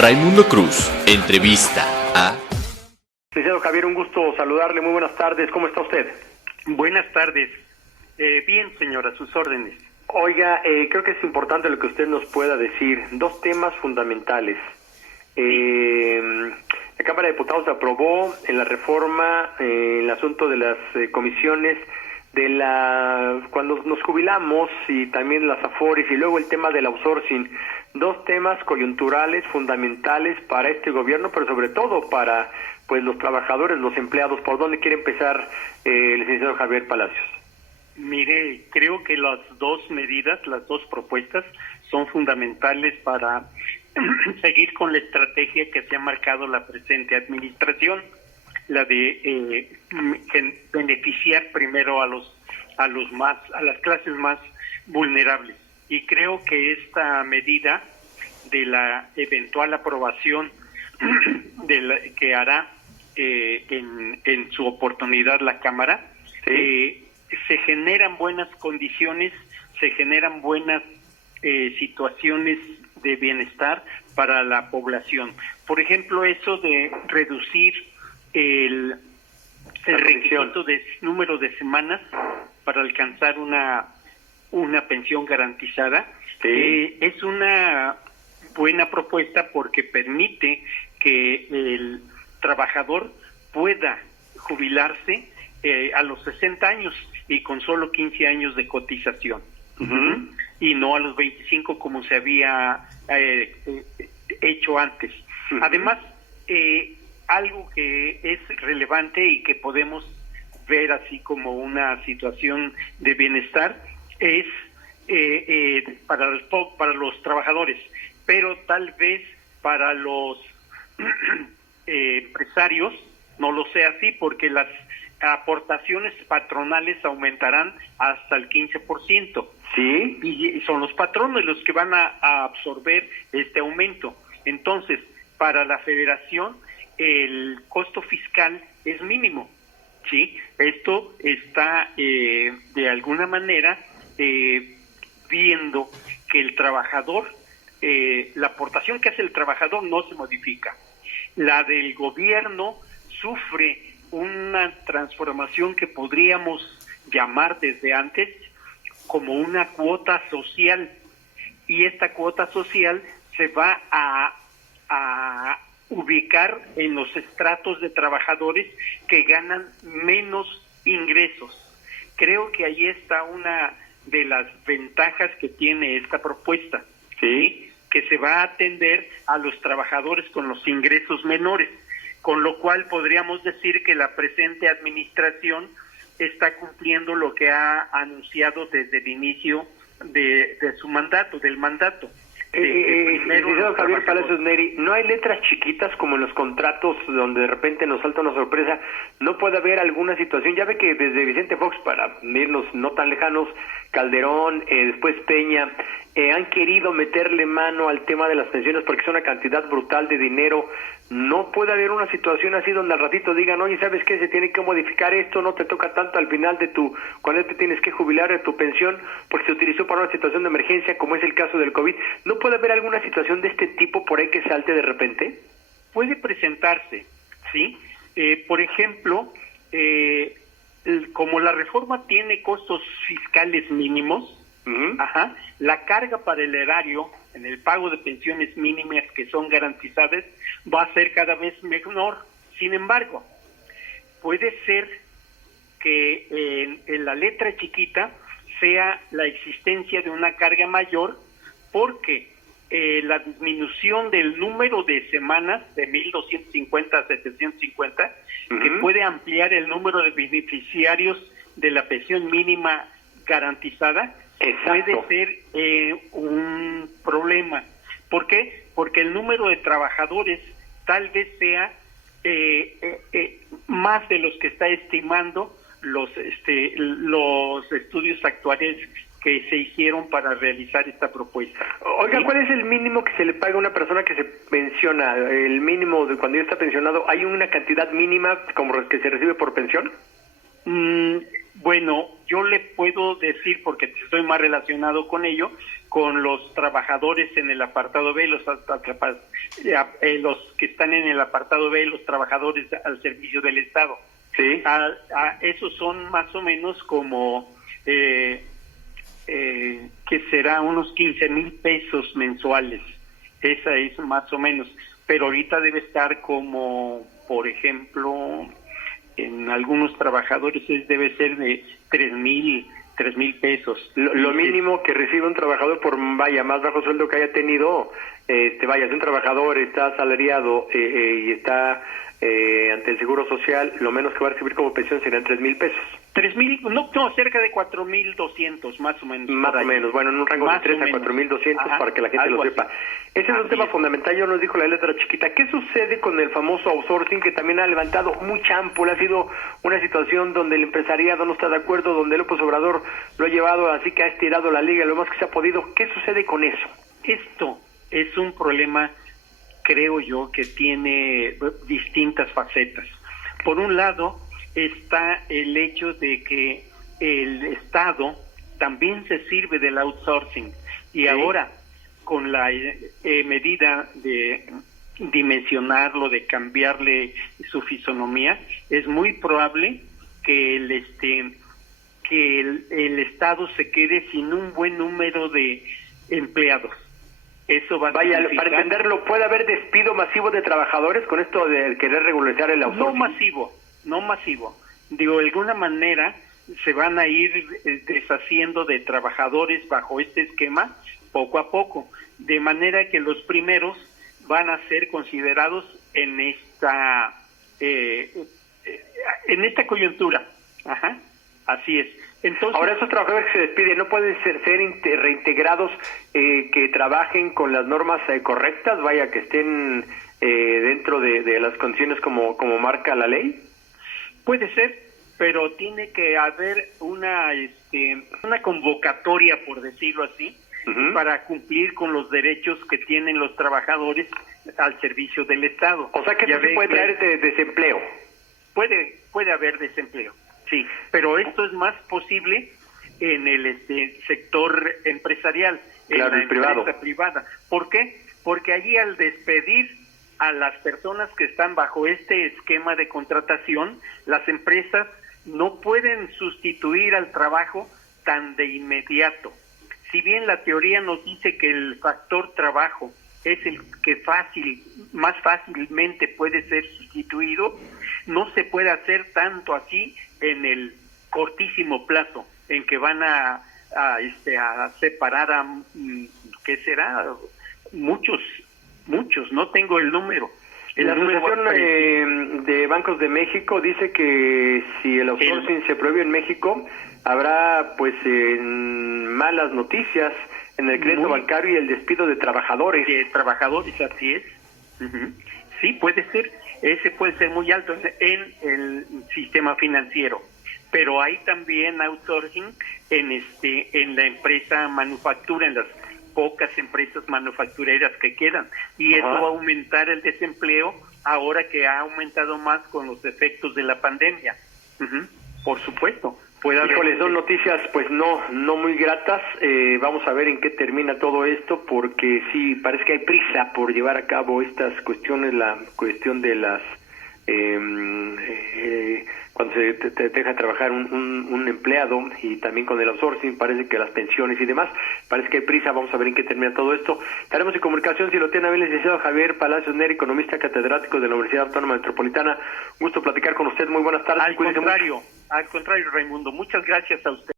Raimundo Cruz, entrevista a... Licenciado Javier, un gusto saludarle, muy buenas tardes, ¿cómo está usted? Buenas tardes. Bien, señora, a sus órdenes. Oiga, creo que es importante lo que usted nos pueda decir. Dos temas fundamentales. La Cámara de Diputados aprobó en la reforma el asunto de las comisiones de cuando nos jubilamos y también las afores y luego el tema del outsourcing. Dos temas coyunturales fundamentales para este gobierno, pero sobre todo para pues los trabajadores, los empleados. ¿Por dónde quiere empezar el licenciado Javier Palacios? Mire, creo que las dos medidas, las dos propuestas son fundamentales para seguir con la estrategia que se ha marcado la presente administración, la de beneficiar primero a las clases más vulnerables. Y creo que esta medida de la eventual aprobación que hará en su oportunidad la Cámara, se generan buenas condiciones, se generan buenas situaciones de bienestar para la población. Por ejemplo, eso de reducir el requisito de número de semanas para alcanzar una pensión garantizada, es una buena propuesta porque permite que el trabajador pueda jubilarse a los 60 años y con solo 15 años de cotización, y no a los 25 como se había hecho antes. Además, algo que es relevante y que podemos ver así como una situación de bienestar es para los trabajadores, pero tal vez para los empresarios no lo sea así, porque las aportaciones patronales aumentarán hasta el 15%. Sí. Y son los patronos los que van a absorber este aumento. Entonces, para la federación, el costo fiscal es mínimo. ¿Sí? Esto está, de alguna manera, viendo que el trabajador, la aportación que hace el trabajador no se modifica. La del gobierno sufre una transformación que podríamos llamar desde antes como una cuota social, y esta cuota social se va a ubicar en los estratos de trabajadores que ganan menos ingresos. Creo que ahí está una de las ventajas que tiene esta propuesta, ¿sí? Que se va a atender a los trabajadores con los ingresos menores, con lo cual podríamos decir que la presente administración está cumpliendo lo que ha anunciado desde el inicio de su mandato, del mandato. Licenciado Javier Palacios Neri, ¿no hay letras chiquitas como en los contratos donde de repente nos salta una sorpresa? ¿No puede haber alguna situación? Ya ve que desde Vicente Fox, para irnos no tan lejanos, Calderón, después Peña, han querido meterle mano al tema de las pensiones porque es una cantidad brutal de dinero. ¿No puede haber una situación así donde al ratito digan, oye, ¿sabes qué? Se tiene que modificar esto, no te toca tanto al final de cuando te tienes que jubilar de tu pensión porque se utilizó para una situación de emergencia como es el caso del COVID? ¿No puede haber alguna situación de este tipo por ahí que salte de repente? Puede presentarse, ¿sí? Por ejemplo, como la reforma tiene costos fiscales mínimos, la carga para el erario en el pago de pensiones mínimas que son garantizadas va a ser cada vez menor. Sin embargo, puede ser que en la letra chiquita sea la existencia de una carga mayor, porque la disminución del número de semanas de 1,250 a 750, que puede ampliar el número de beneficiarios de la pensión mínima garantizada, puede ser un problema. ¿Por qué? Porque el número de trabajadores tal vez sea más de los que está estimando los estudios actuales que se hicieron para realizar esta propuesta. Oiga, ¿sí? ¿Cuál es el mínimo que se le paga a una persona que se pensiona? El mínimo de cuando ya está pensionado, ¿hay una cantidad mínima como que se recibe por pensión? Bueno, yo le puedo decir, porque estoy más relacionado con ello, con los trabajadores en el apartado B, los que están en el apartado B, los trabajadores al servicio del Estado. Sí. Esos son más o menos como, que será unos 15,000 pesos mensuales. Esa es más o menos. Pero ahorita debe estar como, por ejemplo, en algunos trabajadores debe ser de 3,000 pesos. Lo mínimo que recibe un trabajador por más bajo sueldo que haya tenido, si un trabajador está asalariado y está ante el Seguro Social, lo menos que va a recibir como pensión serían 3,000 pesos. 3,000, no, cerca de 4,200 más o menos. Más o menos, bueno, en un rango de 3 a 4,200 para que la gente lo sepa. Ese es un tema fundamental, ya nos dijo la letra chiquita. ¿Qué sucede con el famoso outsourcing que también ha levantado mucha ámpula? Ha sido una situación donde el empresariado no está de acuerdo, donde López Obrador lo ha llevado, así que ha estirado la liga lo más que se ha podido. ¿Qué sucede con eso? Esto es un problema, creo yo, que tiene distintas facetas. Por un lado está el hecho de que el Estado también se sirve del outsourcing y ahora con la medida de dimensionarlo, de cambiarle su fisonomía, es muy probable que el Estado se quede sin un buen número de empleados. Eso va a significar... Para entenderlo, ¿puede haber despido masivo de trabajadores con esto de querer regularizar el outsourcing? No masivo. Digo, de alguna manera se van a ir deshaciendo de trabajadores bajo este esquema poco a poco, de manera que los primeros van a ser considerados en esta coyuntura. Ajá, así es. Entonces, ahora, esos trabajadores que se despiden, ¿no pueden ser reintegrados, que trabajen con las normas correctas, que estén dentro de las condiciones como marca la ley? Puede ser, pero tiene que haber una convocatoria, por decirlo así, para cumplir con los derechos que tienen los trabajadores al servicio del Estado. O sea que eso sí puede traer desempleo. Puede haber desempleo, sí, pero esto es más posible en el sector empresarial, claro, en la privado. empresa privada. ¿Por qué? Porque allí al despedir a las personas que están bajo este esquema de contratación, las empresas no pueden sustituir al trabajo tan de inmediato. Si bien la teoría nos dice que el factor trabajo es el que más fácilmente puede ser sustituido, no se puede hacer tanto así en el cortísimo plazo en que van a separar a ¿qué será? Muchos, no tengo el número. La Asociación de Bancos de México dice que si el outsourcing se prohíbe en México, habrá malas noticias en el crédito bancario y el despido de trabajadores. Así es. Sí, puede ser. Ese puede ser muy alto en el sistema financiero. Pero hay también outsourcing en la empresa manufactura, en las pocas empresas manufactureras que quedan, y eso va a aumentar el desempleo ahora que ha aumentado más con los efectos de la pandemia. Por supuesto. Híjole, son noticias pues no muy gratas. Vamos a ver en qué termina todo esto, porque sí, parece que hay prisa por llevar a cabo estas cuestiones, la cuestión de las cuando se te deja trabajar un empleado, y también con el outsourcing, parece que las pensiones y demás, parece que hay prisa. Vamos a ver en qué termina todo esto. Estaremos en comunicación, si lo tiene bien, licenciado Javier Palacios Neri, economista catedrático de la Universidad Autónoma Metropolitana. Gusto platicar con usted, muy buenas tardes. Al contrario, Raimundo, muchas gracias a usted.